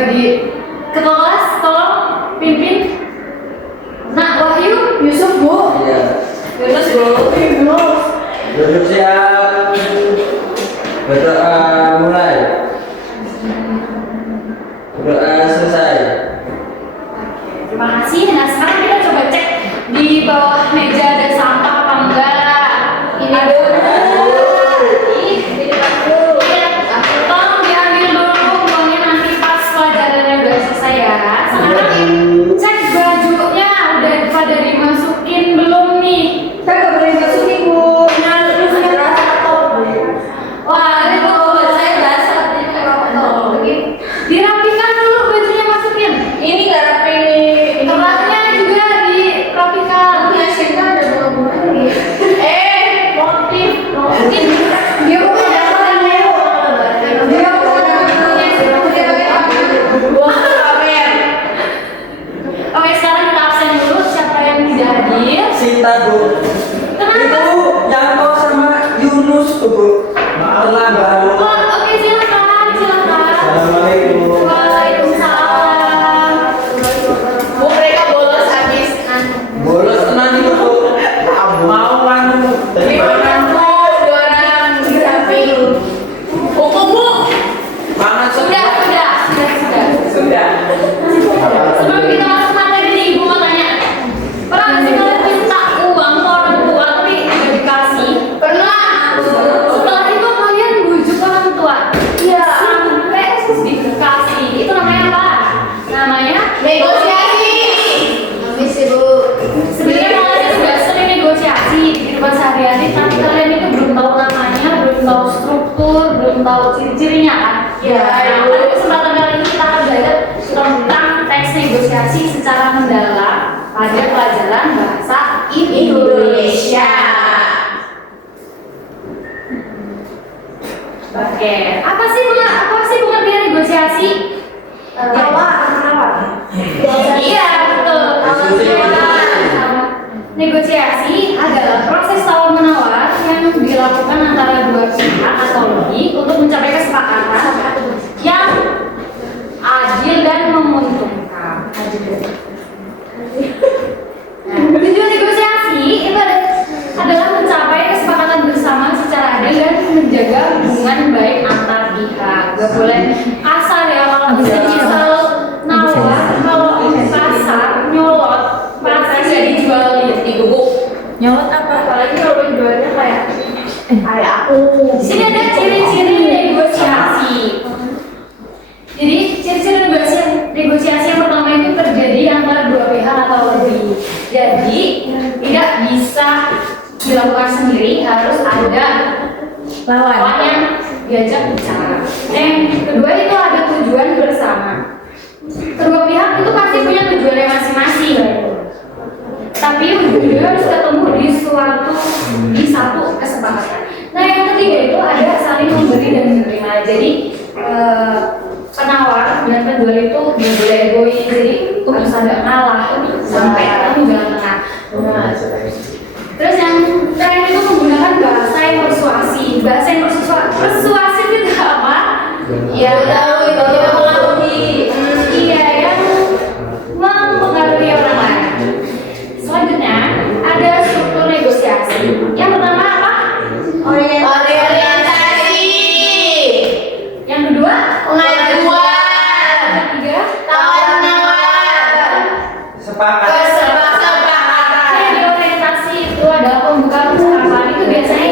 bagi ketua kelas tolong pimpin. Nak Wahyu, Yusuf Bu. Iya. Yunus Bu. Duduk siap. Berdoa mulai. Berdoa selesai. Terima kasih. Nah sekarang kita coba cek di bawah meja ada sampah apa enggak. Ini Aduh. Tolong diambil dulu uangnya nanti pas pelajarannya udah selesai ya. Sekarang cek bajunya udah pada dimasukin belum nih? Saya nggak boleh masukin Bu. Nah, terus saya rasa top. Wah, itu saya berasa dirapikan dulu bajunya masukin. Ini nggak rapi nih. Kelasnya juga dirapikan. Ya, Shinta ada bunga-bunga lagi. Motif. Dia bukan jangan dia. Dia bukan Oke, sekarang kita absen dulu. Siapa yang tidak hadir? Sinta Bu. Kenapa? Itu Yanto sama Yunus tuh Bu. Terlambat. Oh, oke, silakan. Assalamualaikum. Waalaikumsalam. Bu, mereka bolos habis Bolos tenang itu Bu. Mau anu. Dari mana? orang rapi. Hukum Bu. Mana Sudah. Sebelum kita masuk materi nih, Ibu mau tanya. Pernah nggak sih kalian minta uang ke orang tua tapi nggak dikasih? Pernah. Setelah itu kalian bujuk orang tua. Iya. Sampai dikasih. Itu namanya apa? Namanya Negosiasi. Misi Bu. sebenarnya kalian sudah sering negosiasi di kehidupan sehari-hari, tapi kalian itu belum tahu namanya, belum tahu struktur, belum tahu ciri-cirinya kan? Iya. Pada kesempatan kali ini kita akan belajar tentang teks negosiasi secara mendalam pada pelajaran bahasa Indonesia. Oke, apa sih pengertian negosiasi? Iya, betul. Negosiasi adalah proses tawar menawar yang dilakukan antara dua pihak atau lebih untuk mencapai kesepakatan yang adil dan menguntungkan. Nah, tujuan negosiasi itu adalah mencapai kesepakatan bersama secara adil dan menjaga hubungan baik antar pihak. Gak boleh kasar ya, kalau bisa misal nawar, kalau kasar nyolot pasti nggak dijualin di gubuk. Nyolot apa? Apalagi kalau jualnya kayak aku. di sini ada ciri-ciri negosiasi. Jadi ciri-ciri negosiasi yang pertama itu terjadi antara dua pihak atau lebih. Jadi tidak bisa dilakukan sendiri, harus ada lawan yang diajak bicara. Yang kedua itu ada tujuan bersama. Kedua pihak itu pasti punya tujuannya masing-masing. Tapi ujungnya harus ketemu di satu kesepakatan. Nah yang ketiga itu ada saling memberi dan menerima. Jadi penawar dan penjual itu nggak boleh egois, jadi harus ada ngalah sampai ketemu jalan tengah. Nah, terus yang terakhir itu menggunakan bahasa yang persuasif. Bahasa yang persuasif itu apa? Ya tahu itu yang mengaruhi. Iya, yang mempengaruhi orang lain. Selanjutnya ada struktur negosiasi. Yang pertama apa? Orientasi. Yang kedua Pengajuan. Yang ketiga Tawar-menawar. Sepakat. Kesepakatan. yang di orientasi itu adalah pembukaan percakapan. Itu biasanya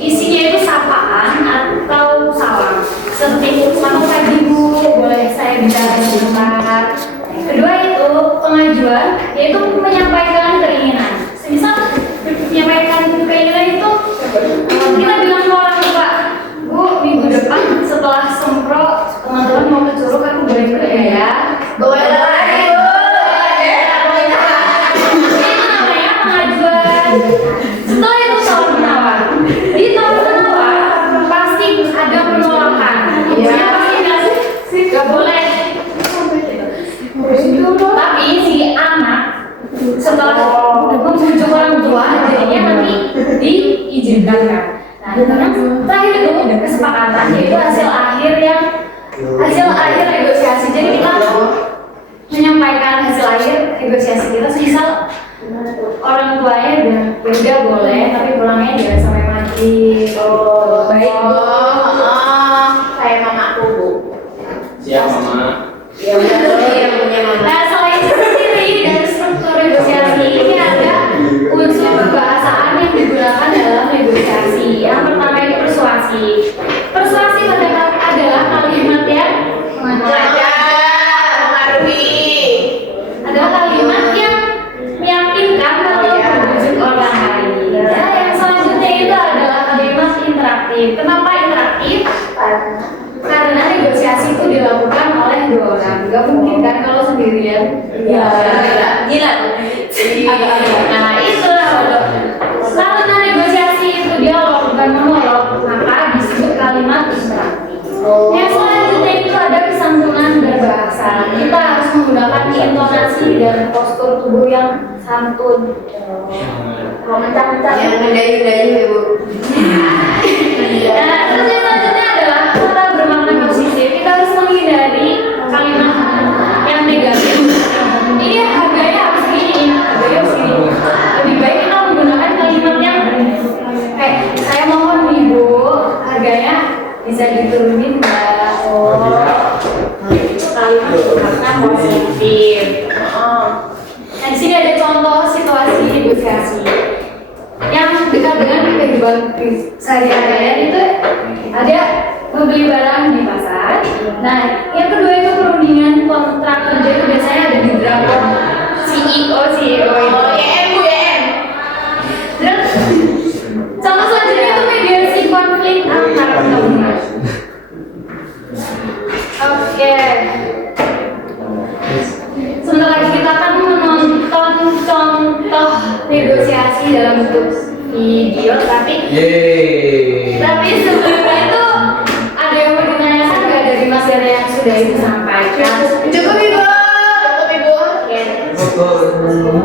isinya itu sapaan atau salam. Seperti selamat pagi Bu, boleh saya bicara sebentar. Kedua itu pengajuan, yaitu menyampaikan keinginan. Semisal menyampaikan keinginan itu kita bilang ke orang tua, Bu, minggu depan setelah sempro teman-teman mau ke Curug, aku boleh pergi ya? Boleh lagi Bu. Itu namanya pengajuan. Setelah itu tawar menawar. Di tawar menawar pasti ada penolakan. Iya. Pasti nggak boleh. Tapi si anak setelah membujuk orang tua jadinya nanti diizinkan kan. Nah, terakhir itu kesepakatan yaitu hasil akhir negosiasi. Jadi kita menyampaikan hasil akhir negosiasi kita, misal orang tuanya udah boleh, tapi pulangnya jangan sampai maghrib. Oh, baik Bu. Kayak mamaku Bu. Siap mama. Ya udah yang punya mama. Nah, selain seperti ini dari struktur negosiasi ini ada unsur kebahasaan yang digunakan dalam negosiasi. Yang pertama itu persuasi. Persuasi adalah kalimat yang adalah kalimat yang meyakinkan atau membujuk orang lain. Nah, yang selanjutnya itu adalah kalimat interaktif. Kenapa interaktif? Karena negosiasi itu dilakukan oleh dua orang. Gak mungkin kan kalau sendirian. Ya, gila. Nah, itu karena negosiasi itu dialog bukan monolog, maka disebut kalimat interaktif. Yang selanjutnya itu ada kesantunan berbahasa. Kita harus menggunakan intonasi dan postur tubuh yang santun. Mencak-mencak. Yang mendayu-dayu ya Bu. Nah, terus yang selanjutnya adalah kata bermakna positif. Kita harus menghindari kalimat yang negatif. Ini harganya harus gini, harganya harus gini. Lebih baik kita menggunakan kalimat yang kayak saya mohon nih Bu, harganya bisa diturunin nggak? Itu kalimat bermakna positif. Nah, di sini ada contoh situasi negosiasi yang dekat dengan kehidupan sehari-hari. Itu ada membeli barang di pasar. Nah, yang kedua itu perundingan kontrak kerja, itu biasanya ada di drakor CEO itu. YM Bu, YM. Terus contoh selanjutnya itu mediasi konflik antar pengguna. Oke. Sebentar lagi kita akan menonton contoh negosiasi dalam bentuk video, tapi sebelumnya itu ada yang mau ditanyakan nggak dari Mas Yana yang sudah Ibu sampaikan? Cukup Ibu. Cukup Ibu.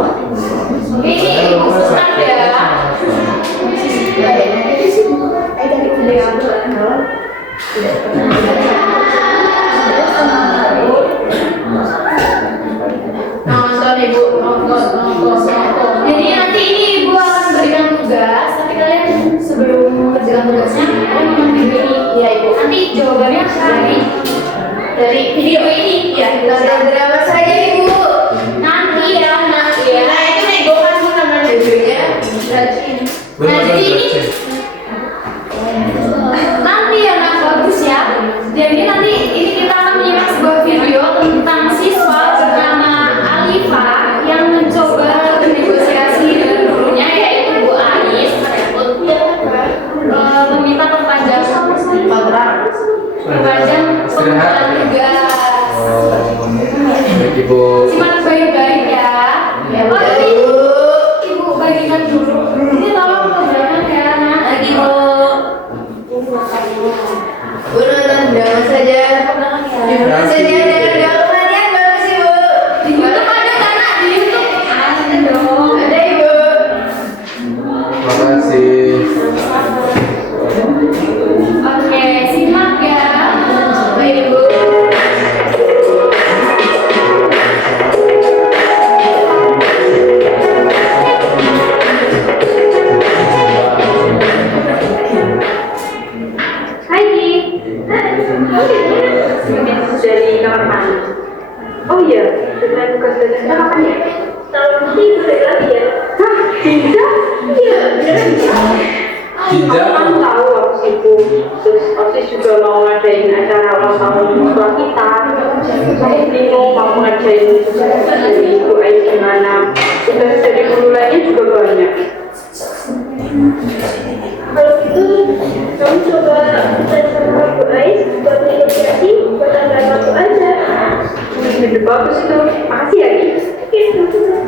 Ini Ibu pesan ya. Nonton Ibu, nonton. Jadi nanti ini Ibu akan berikan tugas, tapi kalian sebelum mengerjakan tugasnya kalian mengambil ini. Iya Ibu. Nanti jawabannya dari video ini. Ya, drama saya Ibu. Nanti ya. Nah itu nego kan Bu nama judulnya. Nah, jadi ini nanti ya Nak, bagus ya. Jadi nanti ini kita akan menyimak sebuah video tentang siswa bernama Alifa yang mencoba bernegosiasi dengan gurunya yaitu Bu Ais untuk meminta perpanjangan pengumpulan tugas. Ibu. Simak baik-baik ya. Oh, nanti Ibu bagikan dulu. Ini tolong kerjakan ya Nak. Lagi Bu. Bu nonton drama saja. Drama saja dengan drama yang bagus Ibu. Di YouTube ada kan Nak? Di YouTube ada dong. Ada Ibu. Makasih. Oke, simak ya. Baik Ibu. Hai Ji. Dari kamar mandi. Oh iya, deadline tugas belajarnya kapan ya? Tahun nanti udah lagi ya. Hah, tidak? Iya, beneran bisa. Tidak. Aku kan tahu aku sibuk. Terus OSIS juga mau ngadain acara ulang tahun siswa kita. Saya bingung mau ngadain dari Ibu Ais gimana. Tugas dari guru lainnya juga banyak. Kalau gitu, kamu coba tanya sama Bu Ais buat negosiasi, buat tanggal waktu aja. Ide bagus itu. Makasih ya, Ki. Oke, sama-sama.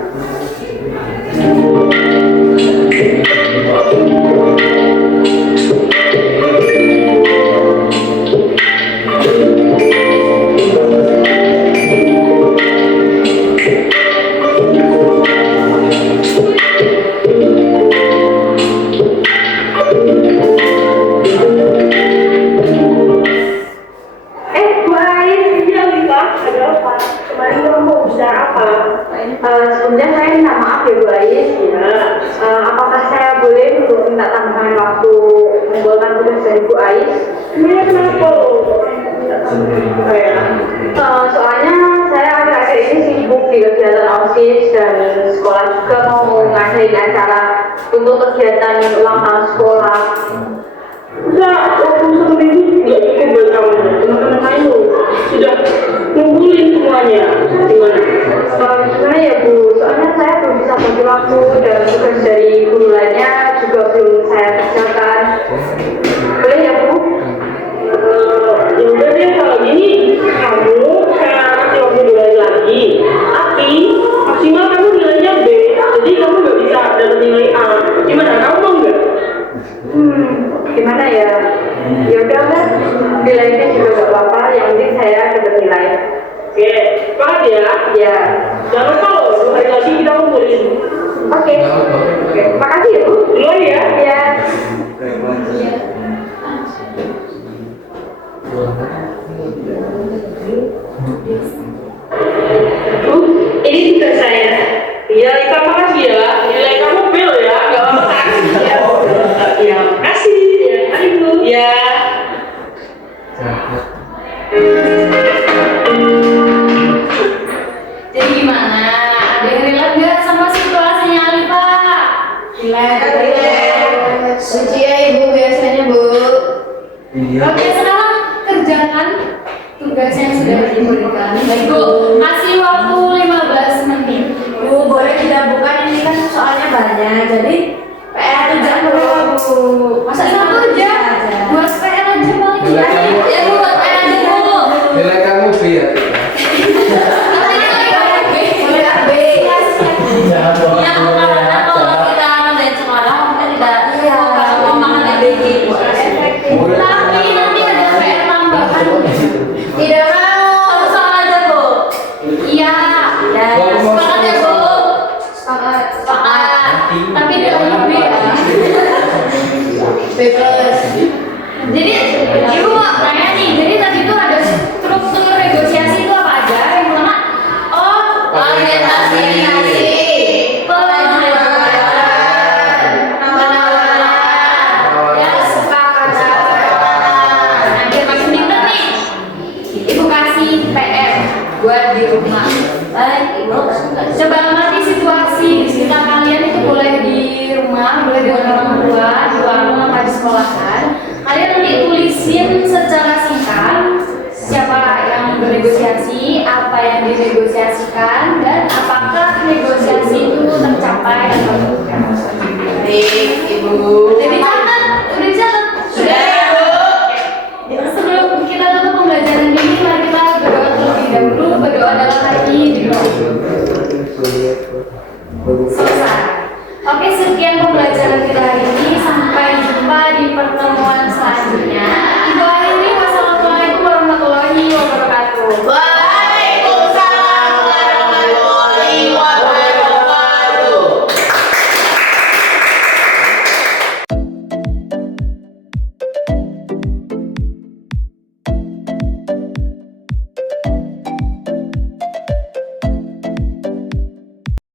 dengan ulang tahun sekolah. Enggak, waktu sama ibu nggak ikut buat kamu. Teman-teman lain tuh sudah ngumpulin semuanya. Gimana? Gimana ya Bu? Soalnya saya belum bisa bagi waktu dan tugas dari guru lainnya juga belum saya kerjakan. Boleh ya Bu? Ya udah deh kalau gini, kamu saya kasih waktu 2 hari lagi. Tapi maksimal kamu nilainya B, jadi kamu nggak bisa dapat nilai A. Gimana? Kamu mau nggak? Gimana ya? Ya udah lah, nilainya juga gak apa-apa. Yang penting saya dapat nilai. Oke, sepakat ya? Ya. Jangan lupa loh, 2 hari lagi kita ngumpulin. Oke. Oke. Makasih ya Bu. Duluan ya. Ya. Bu, ini tugas saya. Iya, Lita makasih ya. Nilai kamu B loh ya, nggak apa-apa kan? Ya, makasih. Ya, mari Bu. Ya. Jadi gimana? Ada yang relate nggak sama situasinya Alifa? Suci ya Ibu biasanya Bu. Oke, sekarang kerjakan tugas yang sudah diberikan. Baik Bu, kasih waktu 15 menit. Bu, boleh tidak bukan ini kan soalnya banyak. Jadi PR itu jangan berapa Bu. Masa satu aja? Buat PR aja paling Nilai ya. kamu. Ya Bu, buat PR aja Bu. Nilai kamu B ya. Boleh tak B? Ya, karena kalau kita ngerjain sekolah, kita tidak memakan EBG. Tapi nanti ada PR tambahan. Tidak mau. Satu soal aja Bu. Iya. Sepakat ya Bu. Sepakat. Sepakat. Tapi nilainya B ya. B plus. Jadi Ibu mau tanya nih, jadi tadi tuh ada struktur negosiasi itu apa aja? Yang pertama, orientasi, penawaran, ya kesepakatan. Nah, biar makin pinter nih, Ibu kasih PR buat di rumah. Baik, Ibu. Coba amati situasi di sekitar kalian itu boleh di rumah, boleh dengan orang tua, di warung, apa di sekolahan.